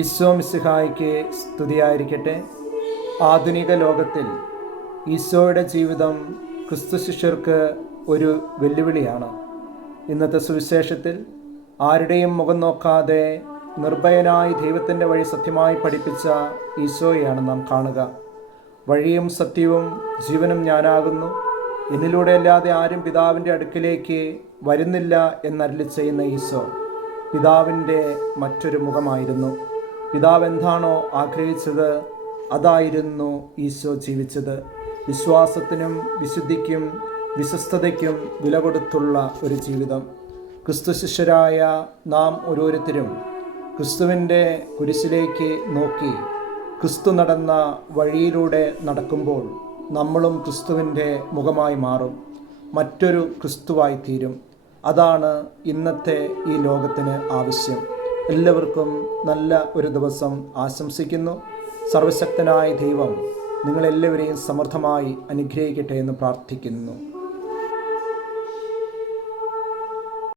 ഈശോ മിശിഹായ്ക്ക് സ്തുതിയായിരിക്കട്ടെ. ആധുനിക ലോകത്തിൽ ഈശോയുടെ ജീവിതം ക്രിസ്തു ശിഷ്യർക്ക് ഒരു വെല്ലുവിളിയാണ്. ഇന്നത്തെ സുവിശേഷത്തിൽ ആരുടെയും മുഖം നോക്കാതെ നിർഭയനായി ദൈവത്തിൻ്റെ വഴി സത്യമായി പഠിപ്പിച്ച ഈശോയെയാണ് നാം കാണുക. വഴിയും സത്യവും ജീവനും ഞാനാകുന്നു, എന്നിലൂടെ അല്ലാതെ ആരും പിതാവിൻ്റെ അടുക്കിലേക്ക് വരുന്നില്ല എന്നരുളി ചെയ്യുന്ന ഈശോ പിതാവിൻ്റെ മറ്റൊരു മുഖമായിരുന്നു. പിതാവ് എന്താണോ ആഗ്രഹിച്ചത് അതായിരുന്നു ഈശോ ജീവിച്ചത്. വിശ്വാസത്തിനും വിശുദ്ധിക്കും വിശ്വസ്തതയ്ക്കും വില കൊടുത്തുള്ള ഒരു ജീവിതം. ക്രിസ്തു ശിഷ്യരായ നാം ഓരോരുത്തരും ക്രിസ്തുവിൻ്റെ കുരിശിലേക്ക് നോക്കി ക്രിസ്തു നടന്ന വഴിയിലൂടെ നടക്കുമ്പോൾ നമ്മളും ക്രിസ്തുവിൻ്റെ മുഖമായി മാറും, മറ്റൊരു ക്രിസ്തുവായി തീരും. അതാണ് ഇന്നത്തെ ഈ ലോകത്തിന് ആവശ്യം. എല്ലാവർക്കും നല്ല ഒരു ദിവസം ആശംസിക്കുന്നു. സർവശക്തനായ ദൈവം നിങ്ങളെല്ലാവരെയും സമൃദ്ധമായി അനുഗ്രഹിക്കട്ടെ എന്ന് പ്രാർത്ഥിക്കുന്നു.